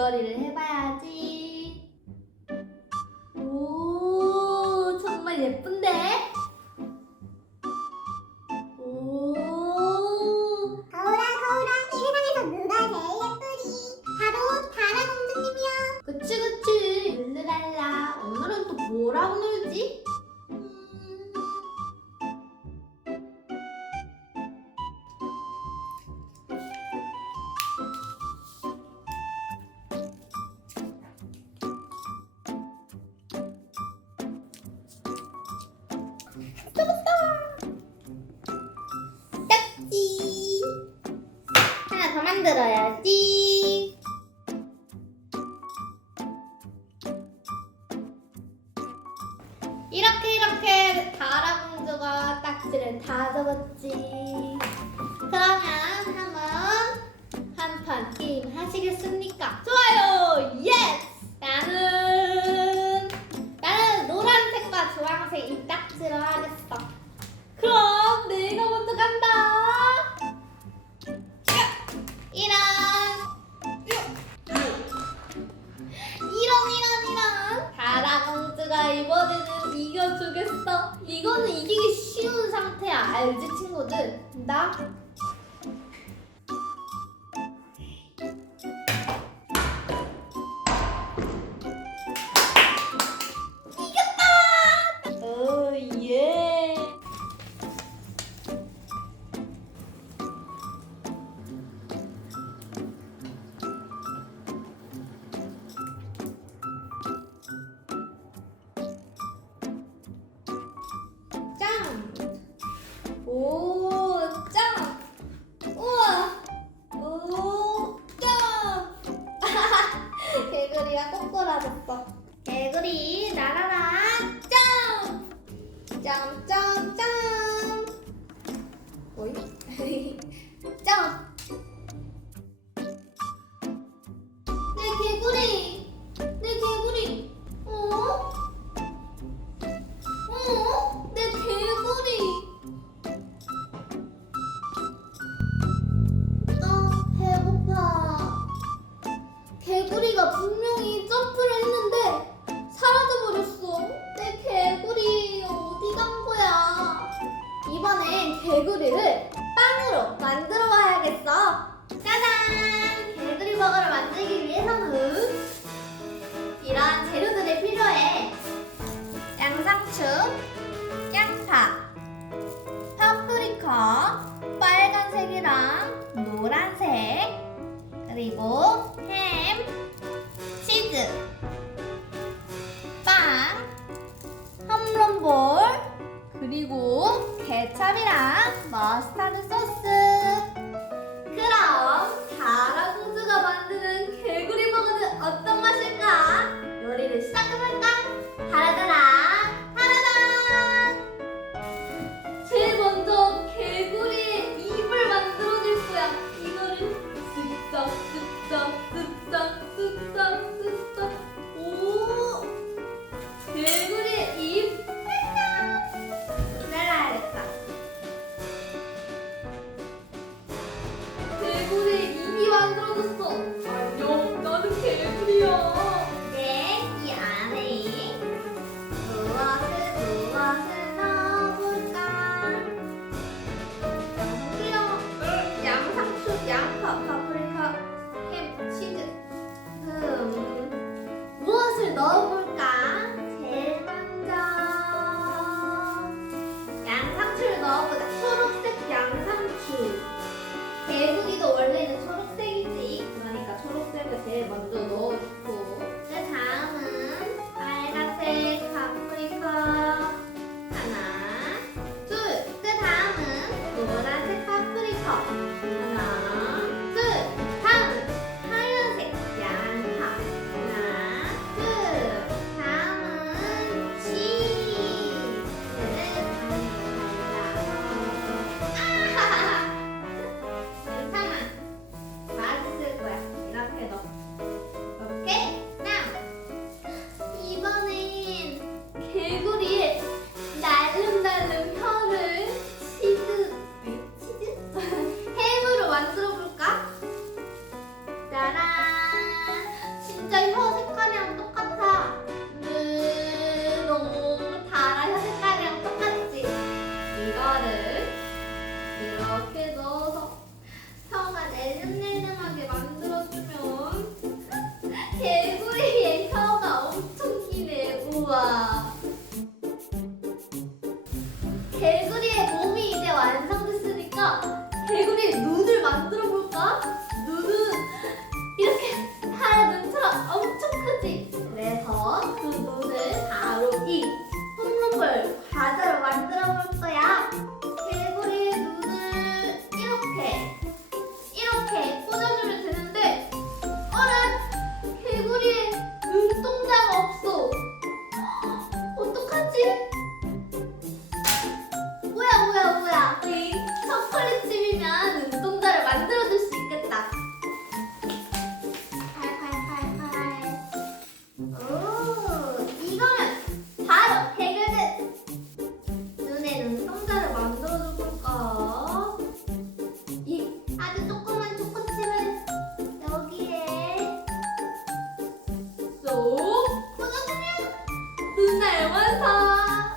귀걸이를 해봐야지. 오, 정말 예쁜데? 오, 거울아 거울아 이 세상에서 누가 제일 예쁘니? 바로 다라 공주님이요. 그치. 룰루랄라. 오늘은 또 뭐라고 놀지? 딱지. 하나 더 만들어야지. 이렇게 다라공주가 딱지를 다 접었지. 그러면 한판 게임 하시겠습니까? 좋아요. 예스. 나는 노란색과 주황색 이 딱지로 하겠어. 그럼 내가 먼저 간다. 이런 다라공주가 이번에는 이겨주겠어. 이거는 이기기 쉬운 상태야. 알지 친구들? 나 이겼다. 오 예. 짱! 오, 짱! 우와! 오, 짱! 개구리가 꼬꾸라졌어. 개구리 날아라! 짱! 짱, 짱, 짱! 오이? 짱! 내 개구리! 내 개구리! 어? 내 개구리. 배고파. 개구리가 분명히 점프를 했는데 사라져버렸어. 내 개구리 어디 간 거야? 이번엔 개구리를 빵으로 만들어 와야겠어. 짜잔! 개구리 버거를 만들기 위해서는 이런 재료들이 필요해. 양상추, 양파, 파프리카, 빨간색이랑 노란색, 그리고 햄, 치즈, 빵, 홈런볼, 그리고 케찹이랑 머스타드 소스. 그럼 다라공주가 만드는 개구리 버거는 어떤 맛일까? 요리를 시작해볼까? 다라다라. 제일 먼저 개구리의 입을 만들어줄 거야. 이거를 쓱싹. 오! 개구리의 입. 잘라야겠다. 우와. 개구리의 몸이 이제 완성됐으니까 개구리의 눈을 만들어 볼까? 눈은 이렇게 다른 눈처럼 엄청 크지? 그래서 그 눈을 바로 이 홈런볼 과자로 만들어 볼 거야. 개구리의 눈을 이렇게 꽂아주면 되는데 어라! 개구리의 눈동자가 없어. 어떡하지? 뭐야. 이 초콜릿집이면 눈동자를 만들어줄 수 있겠다. 팔. 오, 이거면 바로 해결된. 눈에 눈동자를 만들어줄 걸까? 이 아주 조그만 초코칩을 여기에 쏙 꽂아주면 눈알 완성.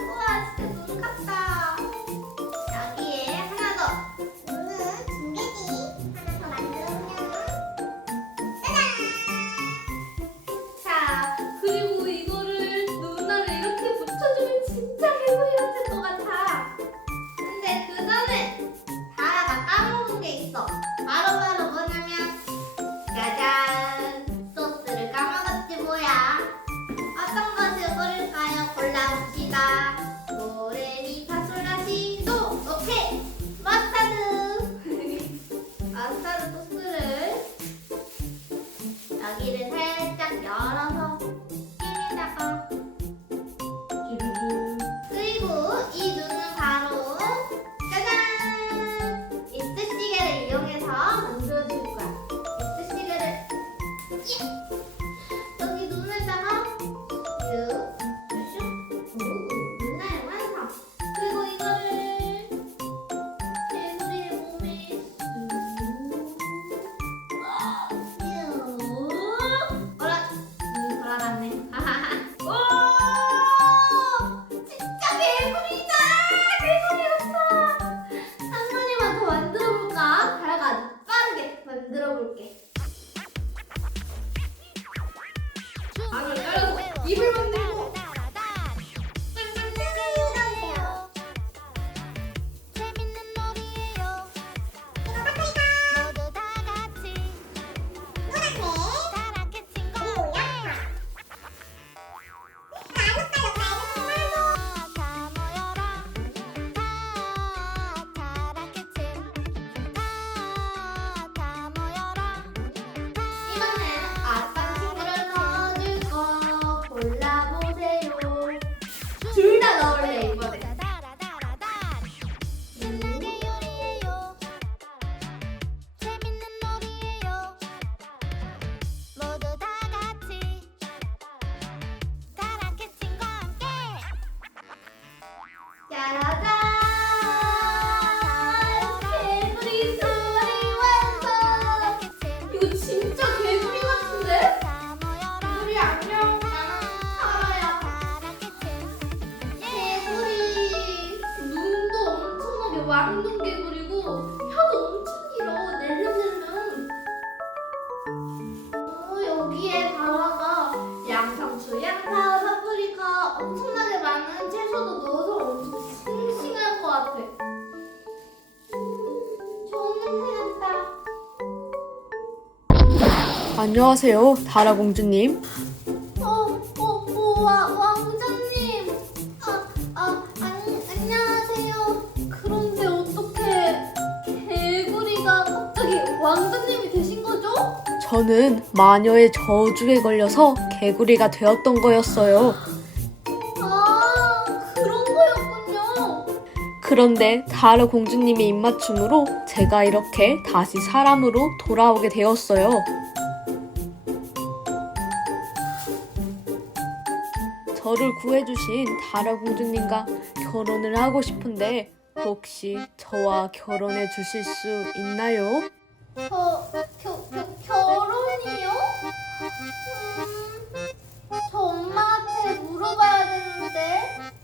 우와, 진짜 눈 같다. 여기에 하나 더. 눈은 두 개지. 하나 더 만들어보면 짜잔! 자, 그리고 이거를 눈알을 이렇게 붙여주면 진짜 개구리 같을 것 같아. 근데 그 전에 다라가 까먹은 게 있어. 바로 뭐냐면 짜잔! 소스를 까먹었지 뭐야. 어떤 것을 고를까요? 골라봅시다. 도레미파솔라시도. 오케이! 머스타드! 머스타드 소스를 여기를 살짝 열어서 여기다가 그리고 이 눈은 바로 짜잔! 이쑤시개를 이용해서 만들어줄 거야. 이쑤시개를 여기 눈에다가 슉슉. 눈알 완성. 그리고 이거를 개구리의 몸에 어라, 눈이 돌아갔네. 오, 진짜 개구리다. 개구리 오빠. 한 마리만 더 만들어 볼까? 다라가 아주 빠르게 만들어 볼게. 안을 깔아서 입을 만들고. 이번엔 아빠 친구를 넣어줄 거 골라보세요. 둘 다 넣을래 이번에. 짜라잔! 개구리 소리 완성! 이거 진짜 개구리 같은데? 개구리 안녕. 나는 타라야. 개구리 눈도 엄청나게 왕눈 개구리고 혀도 엄청 길어. 낼름낼름. 여기에 다라가 양상추, 양파, 파프리카 엄청나게 많은 채소도 넣어서 엄청 싱싱할 것 같아. 좋은 냄새 난다. 안녕하세요, 다라 공주님. 왕자님. 안녕하세요. 그런데 어떻게 개구리가 갑자기 왕자님이 되신 거죠? 저는 마녀의 저주에 걸려서 개구리가 되었던 거였어요. 아, 그런 거였군요. 그런데 다라 공주님의 입맞춤으로 제가 이렇게 다시 사람으로 돌아오게 되었어요. 저를 구해주신 다라 공주님과 결혼을 하고 싶은데 혹시 저와 결혼해 주실 수 있나요? 결혼이요? 저 엄마한테 물어봐야 되는데.